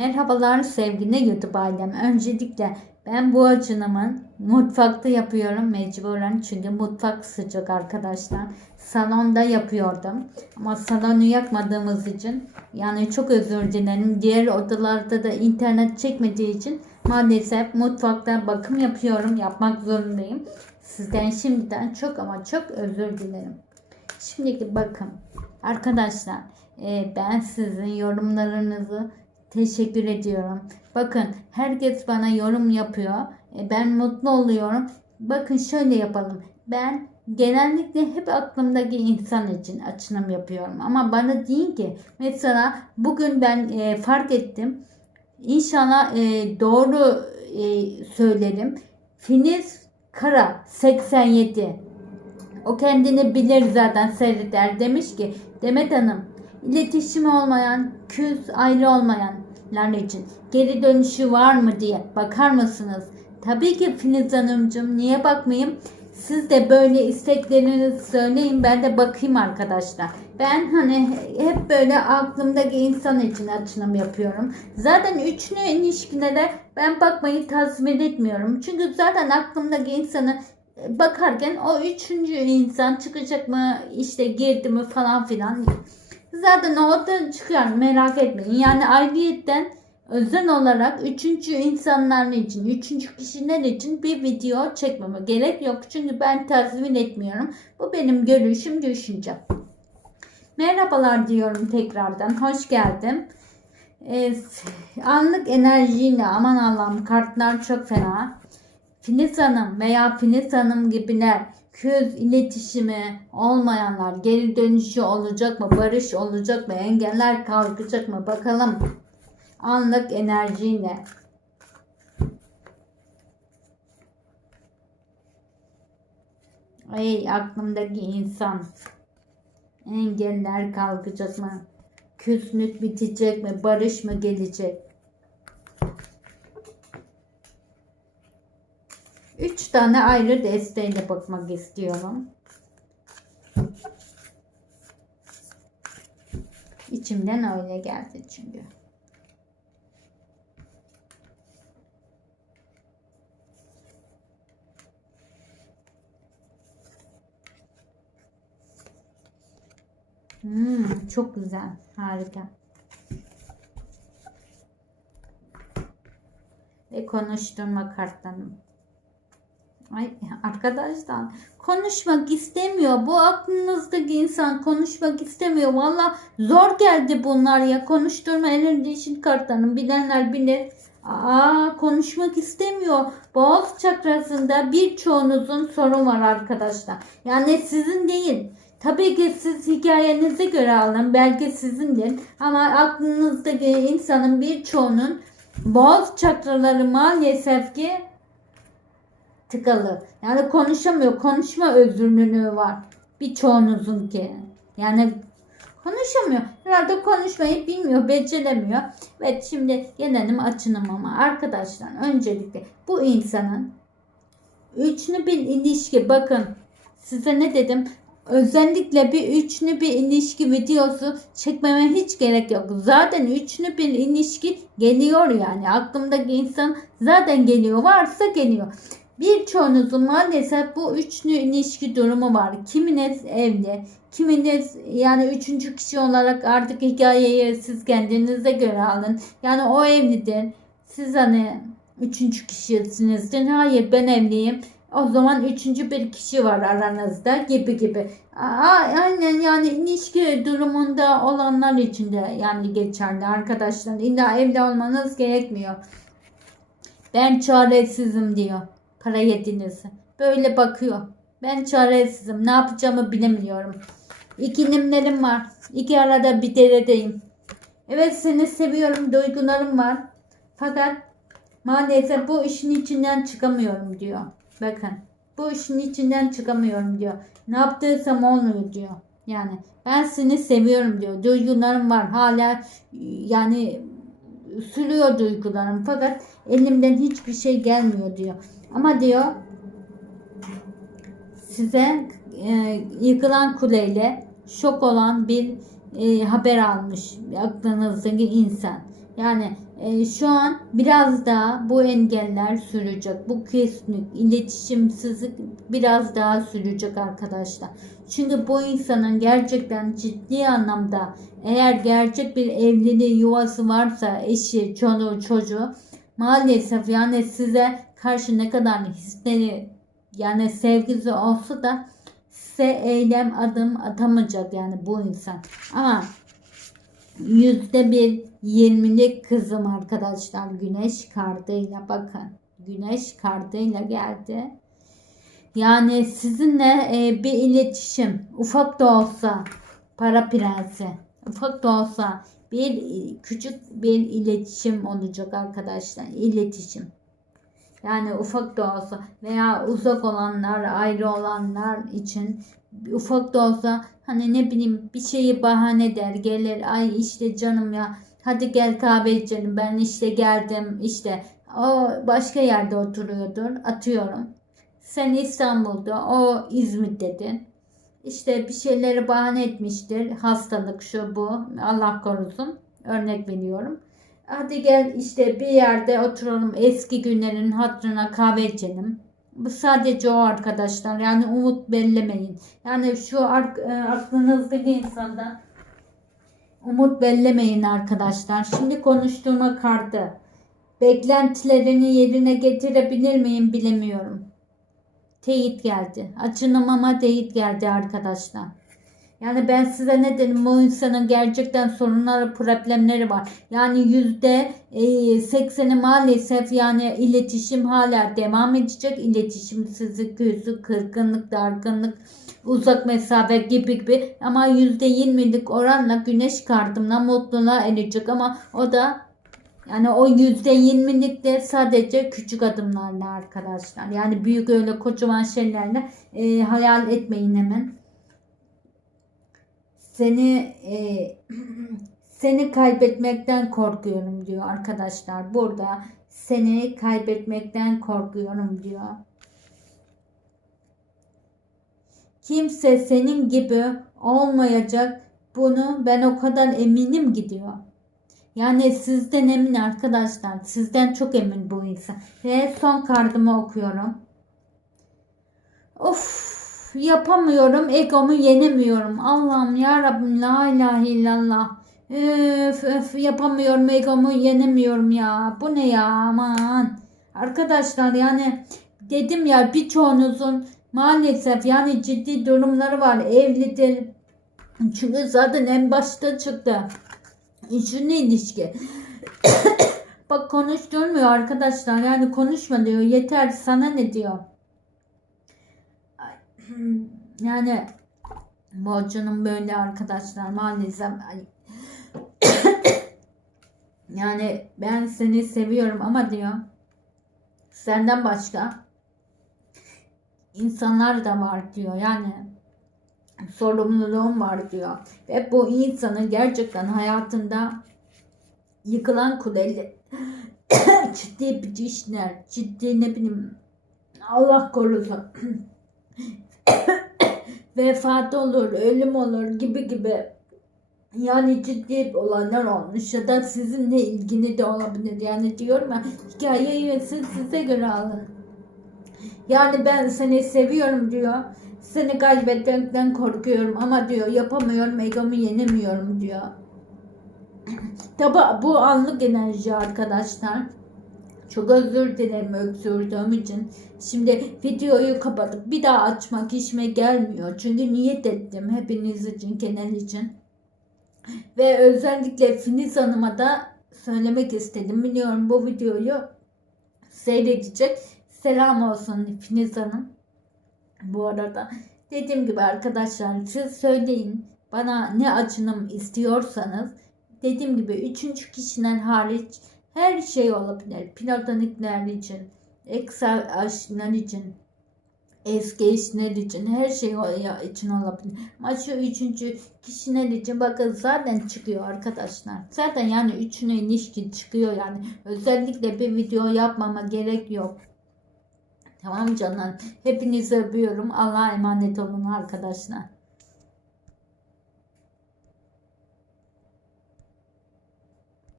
Merhabalar sevgili YouTube ailem. Öncelikle ben bu açınımın mutfakta yapıyorum mecburen çünkü mutfak sıcak arkadaşlar. Salonda yapıyordum ama salonu yakmadığımız için yani çok özür dilerim. Diğer odalarda da internet çekmediği için maalesef mutfakta bakım yapıyorum. Yapmak zorundayım. Sizden şimdiden çok ama çok özür dilerim. Şimdiki bakın arkadaşlar e, ben sizin yorumlarınızı teşekkür ediyorum. Bakın herkes bana yorum yapıyor. E, ben mutlu oluyorum. Bakın şöyle yapalım. Ben genellikle hep aklımdaki insan için açılım yapıyorum. Ama bana deyin ki mesela bugün ben e, fark ettim. İnşallah e, doğru e, söylerim. Filiz Kara 87 o kendini bilir zaten seyreder. Demiş ki Demet Hanım iletişim olmayan, küs ayrı olmayanlar için geri dönüşü var mı diye bakar mısınız? Tabii ki Filiz Hanımcığım niye bakmayayım? Siz de böyle isteklerinizi söyleyin ben de bakayım arkadaşlar. Ben hani hep böyle aklımdaki insan için açılım yapıyorum. Zaten üçlü ilişkilere ben bakmayı tasvir etmiyorum. Çünkü zaten aklımdaki insanı bakarken o üçüncü insan çıkacak mı işte girdi mi falan filan zaten o da çıkar merak etmeyin. Yani ayrıyetten özel olarak üçüncü insanlar için üçüncü kişiler için bir video çekmeme gerek yok. Çünkü ben tasvir etmiyorum. Bu benim görüşüm düşüncem. Merhabalar diyorum tekrardan. Hoş geldim ee, anlık enerjiyle aman Allah'ım kartlar çok fena. Filiz Hanım veya Filiz Hanım gibiler köz iletişimi olmayanlar geri dönüşü olacak mı? Barış olacak mı? Engeller kalkacak mı? Bakalım. Anlık enerjiyle. Ay aklımdaki insan. Engeller kalkacak mı? Küslük bitecek mi? Barış mı gelecek? Üç tane ayrı desteğiyle bakmak istiyorum. İçimden öyle geldi çünkü. Hmm, çok güzel. Harika. Ve konuşturma kartlarım. Ay arkadaşlar konuşmak istemiyor. Bu aklınızdaki insan konuşmak istemiyor. Valla zor geldi bunlar ya. Konuşturma enerji kartlarının bilenler bilir. Aa konuşmak istemiyor. Boğaz çakrasında birçoğunuzun sorun var arkadaşlar. Yani sizin değil. Tabii ki siz hikayenize göre alın. Belki sizindir. Ama aklınızdaki insanın birçoğunun boğaz çakraları maalesef ki tıkalı. Yani konuşamıyor. Konuşma özürlülüğü var. Birçoğunuzun ki. Yani konuşamıyor. Herhalde konuşmayı bilmiyor, beceremiyor. Evet şimdi gelelim açınım ama arkadaşlar öncelikle bu insanın üçlü bir ilişki bakın size ne dedim özellikle bir üçlü bir ilişki videosu çekmeme hiç gerek yok. Zaten üçlü bir ilişki geliyor yani. Aklımdaki insan zaten geliyor. Varsa geliyor. Birçoğunuzun maalesef bu üçlü ilişki durumu var. Kiminiz evli, kiminiz yani üçüncü kişi olarak artık hikayeyi siz kendinize göre alın. Yani o evlidir. Siz hani üçüncü kişisinizdir. Hayır ben evliyim. O zaman üçüncü bir kişi var aranızda gibi gibi. Aynen yani ilişki durumunda olanlar için de yani geçerli arkadaşlar. İlla evli olmanız gerekmiyor. Ben çaresizim diyor para yediniz. Böyle bakıyor. Ben çaresizim. Ne yapacağımı bilemiyorum. İkinimlerim var. İki arada bir deredeyim. Evet seni seviyorum. Duygularım var. Fakat maalesef bu işin içinden çıkamıyorum diyor. Bakın. Bu işin içinden çıkamıyorum diyor. Ne yaptıysam olmuyor diyor. Yani ben seni seviyorum diyor. Duygularım var. Hala yani sürüyor duygularım. Fakat elimden hiçbir şey gelmiyor diyor. Ama diyor size e, yıkılan kuleyle şok olan bir e, haber almış aklınızdaki insan. Yani e, şu an biraz daha bu engeller sürecek. Bu kesinlik, iletişimsizlik biraz daha sürecek arkadaşlar. Çünkü bu insanın gerçekten ciddi anlamda eğer gerçek bir evliliği yuvası varsa eşi, çoluğu, çocuğu maalesef yani size karşı ne kadar hisleri yani sevgisi olsa da size eylem adım atamayacak yani bu insan. Ama yüzde bir yirmilik kızım arkadaşlar güneş kardıyla bakın güneş kardıyla geldi. Yani sizinle e, bir iletişim ufak da olsa para prensi ufak da olsa bir küçük bir iletişim olacak arkadaşlar iletişim. Yani ufak da olsa veya uzak olanlar, ayrı olanlar için ufak da olsa hani ne bileyim bir şeyi bahane der gelir. Ay işte canım ya hadi gel kahve içelim ben işte geldim işte o başka yerde oturuyordur atıyorum. Sen İstanbul'da o İzmir'dedir. İşte bir şeyleri bahane etmiştir. Hastalık şu bu Allah korusun örnek veriyorum. Hadi gel işte bir yerde oturalım eski günlerin hatırına kahve içelim. Bu sadece o arkadaşlar. Yani umut bellemeyin. Yani şu e, aklınızdaki insandan umut bellemeyin arkadaşlar. Şimdi konuştuğuma kartı. Beklentilerini yerine getirebilir miyim bilemiyorum. Teyit geldi. Acınamama teyit geldi arkadaşlar. Yani ben size ne dedim bu insanın gerçekten sorunları problemleri var. Yani yüzde e, sekseni maalesef yani iletişim hala devam edecek. İletişimsizlik, küslük, kırgınlık, dargınlık, uzak mesafe gibi gibi. Ama yüzde yirmilik oranla güneş kartımla mutluluğa erecek. Ama o da yani o yüzde yirmilik de sadece küçük adımlarla arkadaşlar. Yani büyük öyle kocaman şeylerle e, hayal etmeyin hemen seni e, seni kaybetmekten korkuyorum diyor arkadaşlar. Burada seni kaybetmekten korkuyorum diyor. Kimse senin gibi olmayacak. Bunu ben o kadar eminim gidiyor. Yani sizden emin arkadaşlar. Sizden çok emin bu insan. Ve son kartımı okuyorum. Of yapamıyorum. Egomu yenemiyorum. Allah'ım ya Rabbim la ilahe illallah. Öf, öf yapamıyorum egomu yenemiyorum ya. Bu ne ya aman. Arkadaşlar yani dedim ya birçoğunuzun maalesef yani ciddi durumları var. Evlidir. Çünkü zaten en başta çıktı. Üçüncü ilişki. Bak konuşturmuyor arkadaşlar. Yani konuşma diyor. Yeter sana ne diyor. Yani borcunun böyle arkadaşlar maalesef yani ben seni seviyorum ama diyor senden başka insanlar da var diyor. Yani sorumluluğum var diyor. Ve bu insanın gerçekten hayatında yıkılan kuleyle ciddi bir işler ciddi ne bileyim Allah korusun vefat olur, ölüm olur gibi gibi yani ciddi olaylar olmuş ya da sizinle ilgili de olabilir. Yani diyorum ya hikayeyi siz size göre alın. Yani ben seni seviyorum diyor. Seni kaybetmekten korkuyorum ama diyor yapamıyorum, egomu yenemiyorum diyor. Tabi bu anlık enerji arkadaşlar. Çok özür dilerim öksürdüğüm için. Şimdi videoyu kapatıp bir daha açmak işime gelmiyor. Çünkü niyet ettim hepiniz için, Kenan için. Ve özellikle Filiz Hanım'a da söylemek istedim. Biliyorum bu videoyu seyredecek. Selam olsun Filiz Hanım. Bu arada dediğim gibi arkadaşlar siz söyleyin. Bana ne açınım istiyorsanız dediğim gibi üçüncü kişiden hariç her şey olabilir. Platonikler için, eksel aşklar için, eski eşler için, her şey için olabilir. Ama şu üçüncü kişiler için bakın zaten çıkıyor arkadaşlar. Zaten yani üçüne ilişkin çıkıyor yani. Özellikle bir video yapmama gerek yok. Tamam canım. Hepinizi öpüyorum. Allah'a emanet olun arkadaşlar.